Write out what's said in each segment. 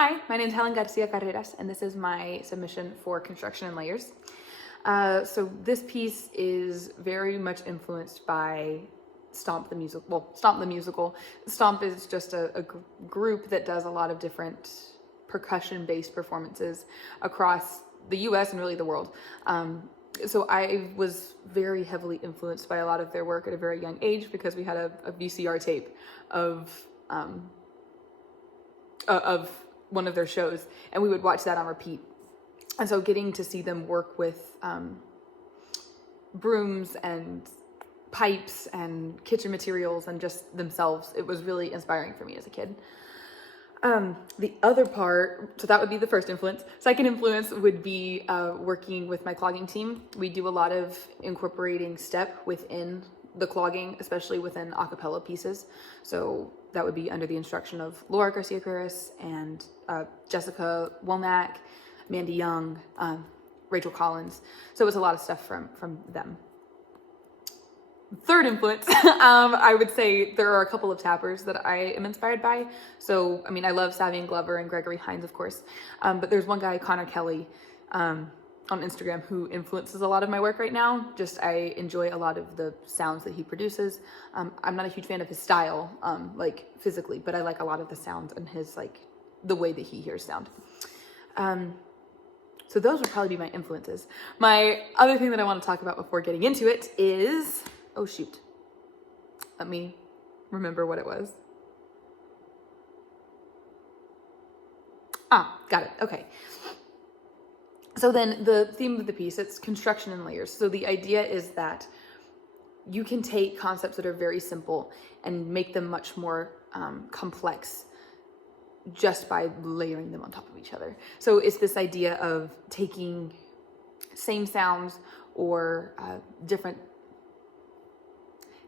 Hi, my name is Garcia-Carreras, and this is my submission for Construction and Layers. So this piece is very much influenced by Stomp the Musical. Well, Stomp the Musical. Stomp is just a group that does a lot of different percussion-based performances across the US and really the world. So I was very heavily influenced by a lot of their work at a very young age because we had a VCR tape of one of their shows, and we would watch that on repeat. And so getting to see them work with brooms and pipes and kitchen materials and just themselves, it was really inspiring for me as a kid. The other part, so that would be the first influence. Second influence would be working with my clogging team. We do a lot of incorporating step within the clogging, especially within a cappella pieces. So that would be under the instruction of Laura Garcia-Carreras and Jessica Womack, Mandy Young, Rachel Collins. So it was a lot of stuff from them. Third influence, I would say there are a couple of tappers that I am inspired by. So, I mean, I love Savian Glover and Gregory Hines, of course. But there's one guy, Connor Kelly, on Instagram who influences a lot of my work right now. Just, I enjoy a lot of the sounds that he produces. I'm not a huge fan of his style, like physically, but I like a lot of the sounds and his, like, the way that he hears sound. So those would probably be my influences. My other thing that I want to talk about before getting into it is, oh shoot, let me remember what it was. Got it, okay. So then the theme of the piece, it's construction and layers. So the idea is that you can take concepts that are very simple and make them much more complex just by layering them on top of each other. So it's this idea of taking same sounds or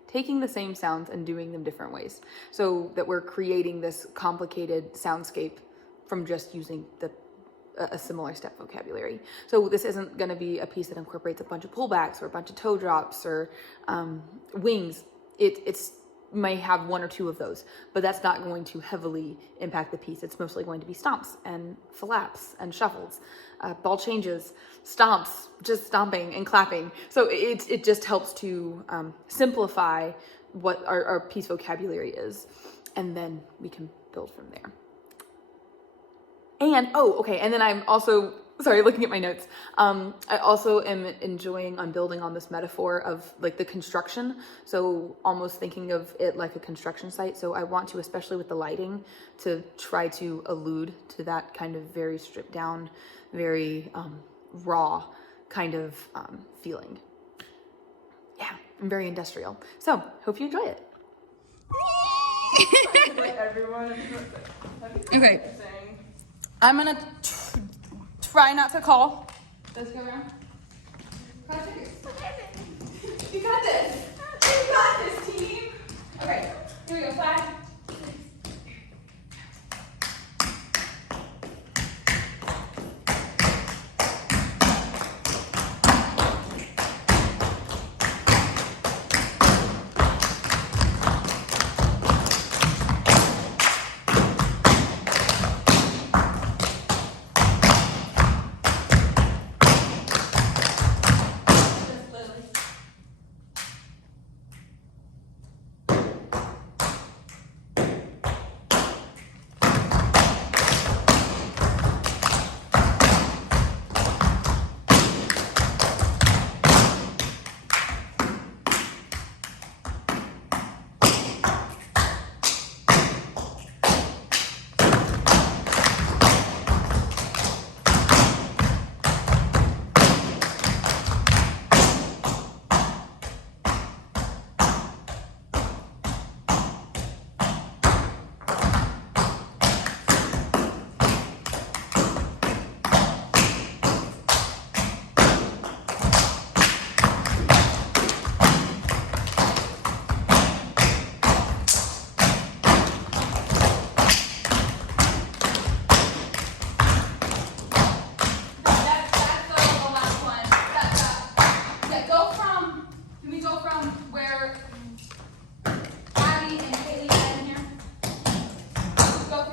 taking the same sounds and doing them different ways. So that we're creating this complicated soundscape from just using a similar step vocabulary. So this isn't going to be a piece that incorporates a bunch of pullbacks or a bunch of toe drops or wings. It's may have one or two of those, but that's not going to heavily impact the piece. It's mostly going to be stomps and flaps and shuffles, ball changes, stomps, just stomping and clapping. So it just helps to simplify what our piece vocabulary is, and then we can build from there. And, and then I'm also, sorry, looking at my notes. I also am enjoying building on this metaphor of like the construction. So almost thinking of it like a construction site. So I want to, especially with the lighting, to try to allude to that kind of very stripped down, very raw kind of feeling. Yeah, I'm very industrial. So hope you enjoy it. Okay. I'm gonna try not to call. Let's go around. You got this. You got this, team. Okay, here we go. 5, 6.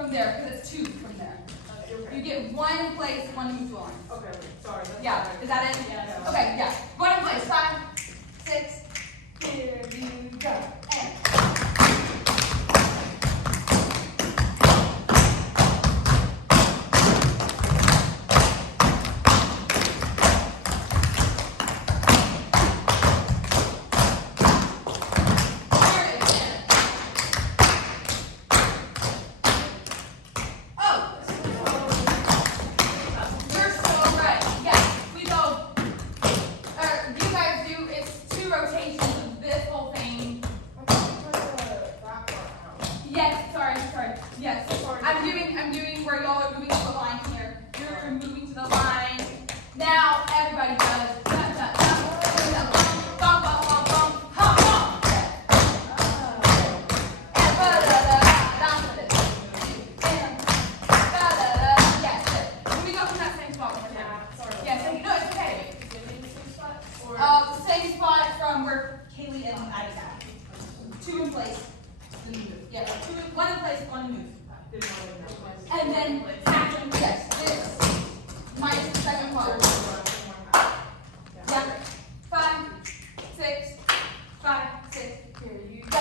There, because it's 2 from there. You get one in place, one move to line. Okay, sorry. Yeah, is that it? Yeah. Okay, yeah. One in place. 5, 6, here you go. And I'm doing where y'all are moving to the line here. You're moving to the line. Now everybody does. Bum, bum, bum, bum, hum, hum. And yes. Can we go from that same spot? Yes, no, it's okay. The same spot from where Kaylee and Addie's at. 2 in place. Yeah, 2, 1 in place, 1 move. And then action, yes, this minus the second quadrant. Yeah. 5, 6, 5, 6, here you go.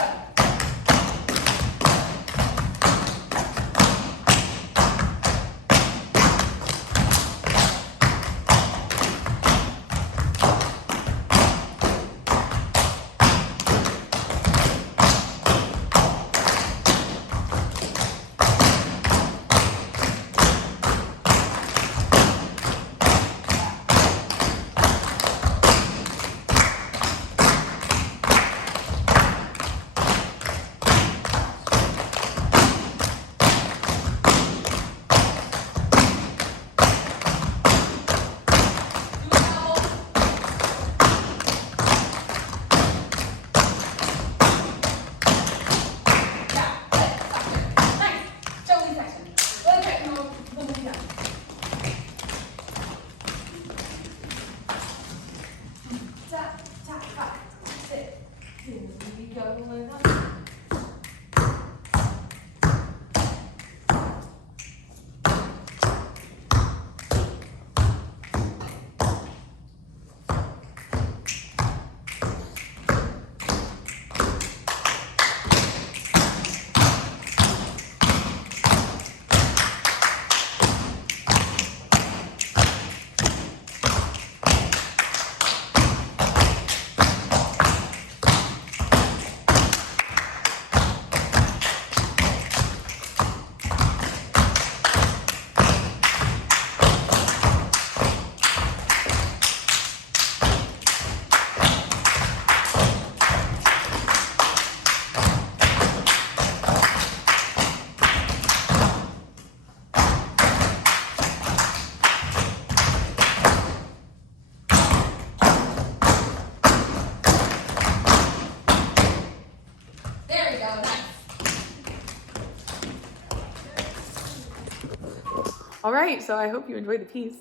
All right, so I hope you enjoyed the piece.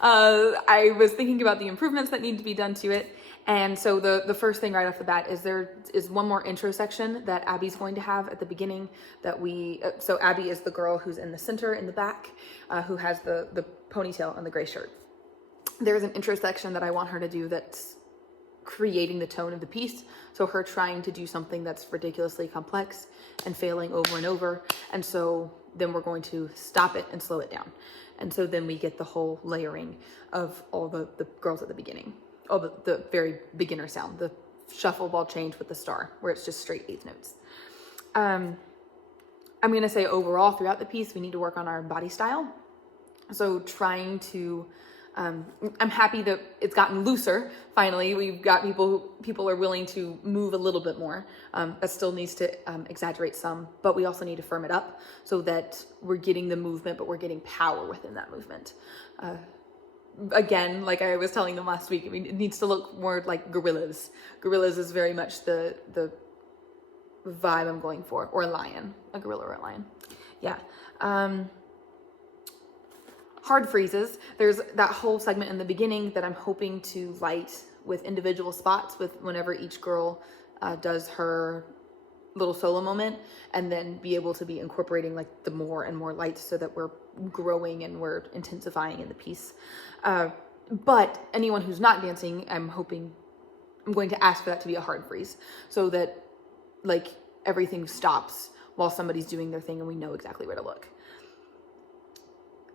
I was thinking about the improvements that need to be done to it. And so the first thing right off the bat is there is one more intro section that Abby's going to have at the beginning that so Abby is the girl who's in the center in the back, who has the ponytail and the gray shirt. There's an intro section that I want her to do that's creating the tone of the piece. So her trying to do something that's ridiculously complex and failing over and over. And so then we're going to stop it and slow it down. And so then we get the whole layering of all the girls at the beginning. Oh, the very beginner sound, the shuffle ball change with the star, where it's just straight 8th notes. I'm going to say overall throughout the piece, we need to work on our body style. So trying to, I'm happy that it's gotten looser. Finally, we've got people are willing to move a little bit more. That still needs to exaggerate some, but we also need to firm it up so that we're getting the movement, but we're getting power within that movement. Again, like I was telling them last week, I mean, it needs to look more like gorillas. Gorillas is very much the vibe I'm going for, or a lion, a gorilla or a lion. Yeah. Hard freezes. There's that whole segment in the beginning that I'm hoping to light with individual spots with whenever each girl does her little solo moment, and then be able to be incorporating like the more and more lights so that we're growing and we're intensifying in the piece. But anyone who's not dancing, I'm going to ask for that to be a hard freeze, so that like everything stops while somebody's doing their thing and we know exactly where to look.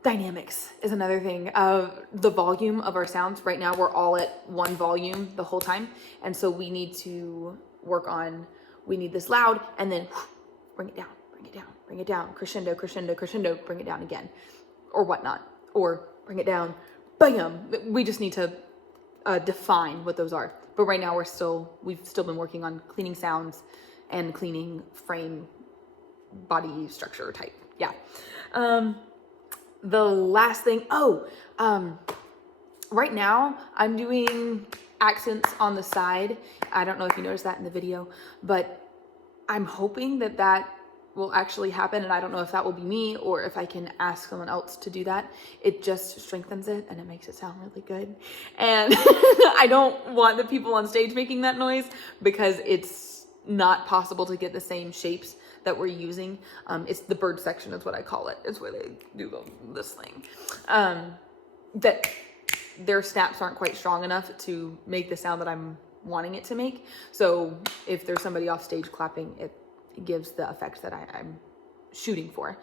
Dynamics is another thing. The volume of our sounds. Right now we're all at one volume the whole time, and so we need to work on, we need this loud, and then bring it down, bring it down, bring it down, crescendo, crescendo, crescendo, bring it down again, or whatnot, or bring it down, bam. We just need to define what those are. But right now we've still been working on cleaning sounds and cleaning frame, body structure type. Yeah. The last thing, right now I'm doing accents on the side. I don't know if you noticed that in the video, but I'm hoping that will actually happen, and I don't know if that will be me or if I can ask someone else to do that. It just strengthens it and it makes it sound really good. And I don't want the people on stage making that noise, because it's not possible to get the same shapes that we're using. It's the bird section is what I call it. It's where they do this thing. That their snaps aren't quite strong enough to make the sound that I'm wanting it to make. So if there's somebody off stage clapping, it gives the effect that I'm shooting for.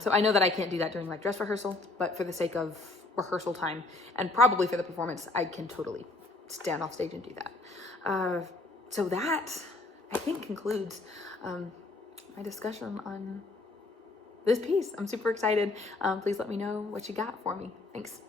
So I know that I can't do that during like dress rehearsal, but for the sake of rehearsal time and probably for the performance, I can totally stand off stage and do that. So that, I think, concludes my discussion on this piece. I'm super excited. Please let me know what you got for me. Thanks.